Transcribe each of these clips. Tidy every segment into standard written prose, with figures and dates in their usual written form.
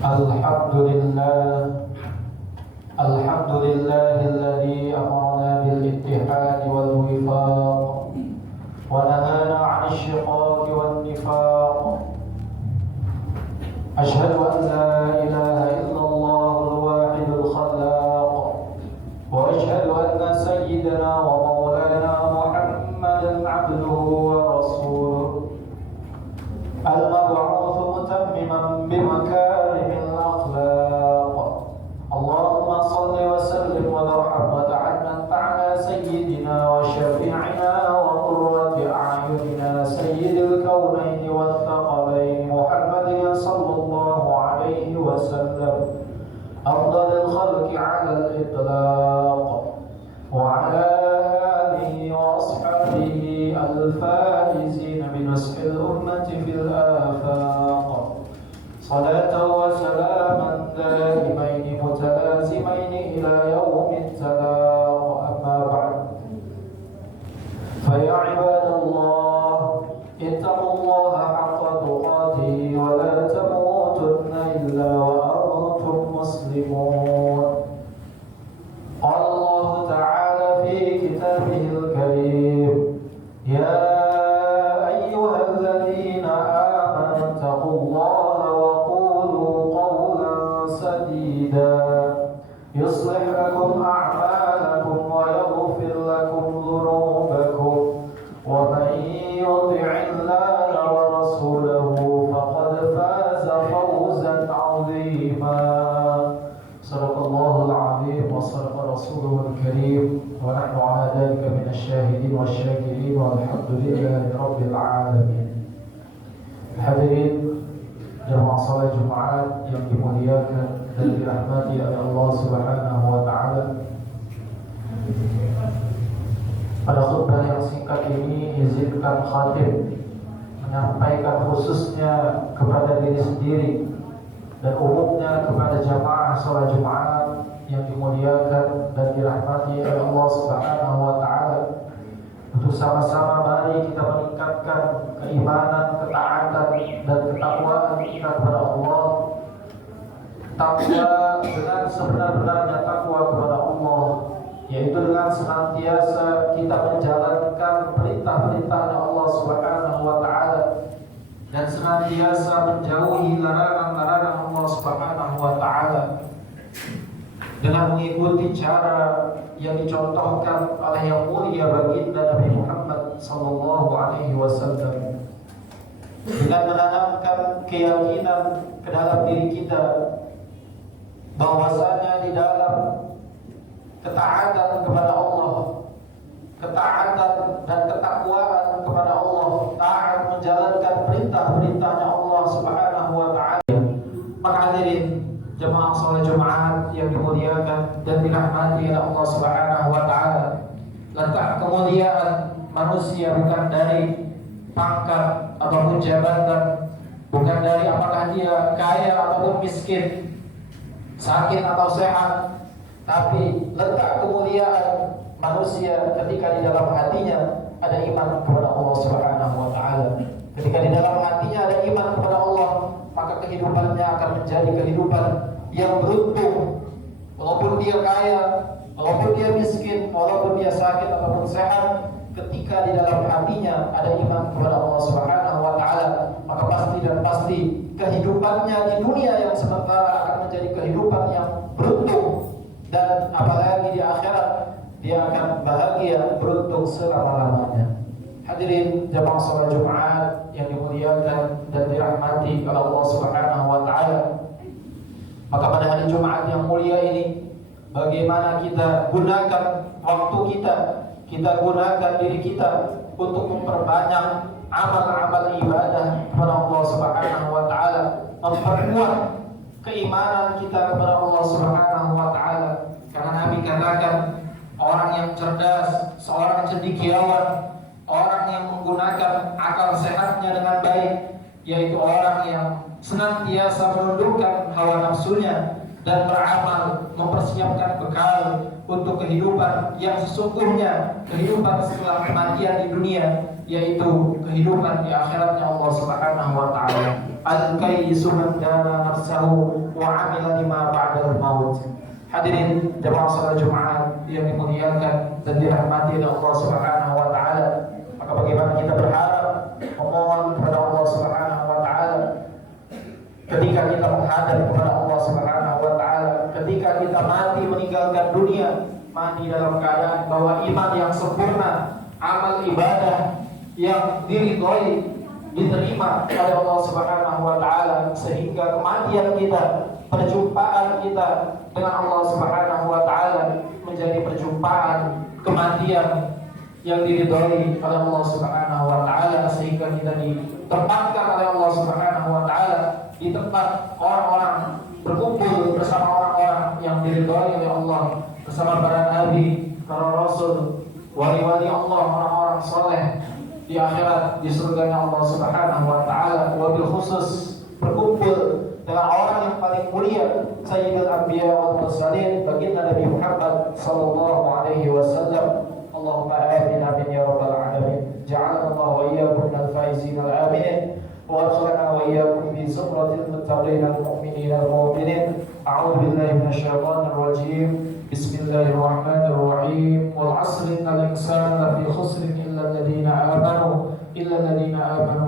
الحمد لله الذي أمرنا بالاتحاد والوفاق ونهانا عن الشقاق والنفاق. أشهد أن لا إله إلا الله الواحد الخلاق، وأشهد أن سيدنا ومولانا محمدا عبده ورسوله المبعوث متمما بمكارم الأخلاق. اللهم صل وسلم وارحم وتعنت على سيدنا وشفيعنا وقرة أعيننا سيد الكونين والثقلين محمد صلى الله عليه وسلم أفضل الخلق على الإطلاق، وعلى آله وأصحابه الفائزين بنصح الأمة في الآفاق. صلاة وسلاما دائمين متلازمين إلى يوم التلاق. أما بعد، فيا عباد الله اتقوا الله حق تقاته ولا تموتن إلا وأنتم مسلمون. قال الله تعالى في كتابه الكريم: يا أيها الذين آمنوا اتقوا الله وقولوا قولا سديدا يصلح لكم أعمالكم ويغفر لكم ذنوبكم، ومن يطع الله ورسوله فقد فاز فوزا عظيما. صدق الله العظيم وصدق رسوله الكريم، ونحن على ذلك من الشاهدين والشاكرين، والحمد لله رب العالمين. Hadirin jemaah salat Jumat yang dimuliakan dan dirahmati oleh Allah Subhanahu wa taala. Pada khutbah yang singkat ini izinkan khatib menyampaikan khususnya kepada diri sendiri dan umumnya kepada jamaah salat Jumat yang dimuliakan dan dirahmati oleh Allah Subhanahu wa taala. Untuk sama-sama mari kita meningkatkan keimanan, ketaatan dan ketakwaan kita kepada Allah. Takwa dengan sebenar-benarnya takwa kepada Allah, yaitu dengan senantiasa kita menjalankan perintah-perintahnya Allah Subhanahu wa taala dan senantiasa menjauhi larangan-larangan Allah Subhanahu wa taala dengan mengikuti cara yang dicontohkan oleh yang mulia baginda Nabi Muhammad sallallahu alaihi wasallam, dengan menanamkan keyakinan ke dalam diri kita bahwasanya di dalam ketaatan kepada Allah, ketaatan dan ketakwaan kepada Allah, taat menjalankan perintah-perintahnya Allah Subhanahu wa taala. Maka hadirin jemaah salat Jumat yang dimuliakan dan dirahmati oleh Allah Subhanahu wa taala, letak kemuliaan manusia bukan dari pangkat ataupun jabatan, bukan dari apakah dia kaya ataupun miskin, sakit atau sehat, tapi letak kemuliaan manusia ketika di dalam hatinya ada iman kepada Allah Subhanahu wa taala. Ketika di dalam hatinya ada iman kepada Allah, maka kehidupannya akan menjadi kehidupan yang beruntung. Walaupun dia kaya, walaupun dia miskin, walaupun dia sakit ataupun sehat, ketika di dalam hatinya ada iman kepada Allah Subhanahu wa taala, maka pasti dan pasti kehidupannya di dunia yang sementara akan menjadi kehidupan yang beruntung, dan apalagi di akhirat dia akan bahagia beruntung selama-lamanya. Hadirin jemaah salat Jumat yang dimuliakan dan dirahmati oleh Allah Subhanahu wa taala. Maka pada hari Jumat yang mulia ini, bagaimana kita gunakan waktu kita, kita gunakan diri kita untuk memperbanyak amal-amal ibadah kepada Allah Subhanahu wa taala, memperkuat keimanan kita kepada Allah Subhanahu wa taala. Karena Nabi katakan, orang yang cerdas, seorang cendekiawan, orang yang menggunakan akal sehatnya dengan baik, yaitu orang yang senantiasa menundukkan hawa nafsunya dan beramal mempersiapkan bekal untuk kehidupan yang sesungguhnya, kehidupan setelah kematian di dunia, yaitu kehidupan di akhiratnya Allah Subhanahu wa taala. Al-kayyisu man dana nafsahu wa 'amila lima ba'dal maut. Hadirin jemaah salat Jumat yang dimuliakan dan dirahmati oleh Allah Subhanahu wa taala, maka bagaimana kita berharap memohon kepada Allah Subhanahu wa taala ketika kita menghadap kepada Allah Subhanahu wa taala, ketika kita mati meninggalkan dunia, mati dalam keadaan bahwa iman yang sempurna, amal ibadah yang diridhoi, diterima oleh Allah Subhanahu wa taala, sehingga kematian kita, perjumpaan kita dengan Allah Subhanahu wa taala menjadi perjumpaan kematian yang diridhoi oleh Allah Subhanahu wa taala, sehingga kita ditempatkan oleh Allah Subhanahu wa taala di tempat orang-orang berkumpul bersama orang-orang yang diridhoi oleh Allah, bersama para nabi, para rasul, wali-wali Allah, orang-orang soleh di akhirat, di surganya Allah Subhanahu wa taala. Wabil khusus berkumpul dengan orang yang paling mulia, Sayyidul Anbiya wal Mursalin, baginda Nabi Muhammad sallallahu alaihi wasallam. Allahumma amin amin ya rabbal alamin. Ja'alana Allah wa iyyakum minal faizin al aminin wa adkhilna wa iyyakum fi zumratil muttaqin al mu'minin al mu'minin. A'udzu billahi minasy syaithanir rajim. Bismillahirrahmanirrahim. Wal 'asri innal insana lafi khusrin illa alladziina amanu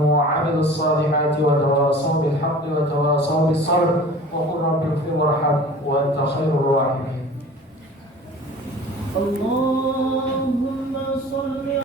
wa 'amilus salihati wa tawasaw bil haqqi wa tawasaw bis sabr wa qul rabbighfir warham wa anta khairur rahimin. Allahumma shalli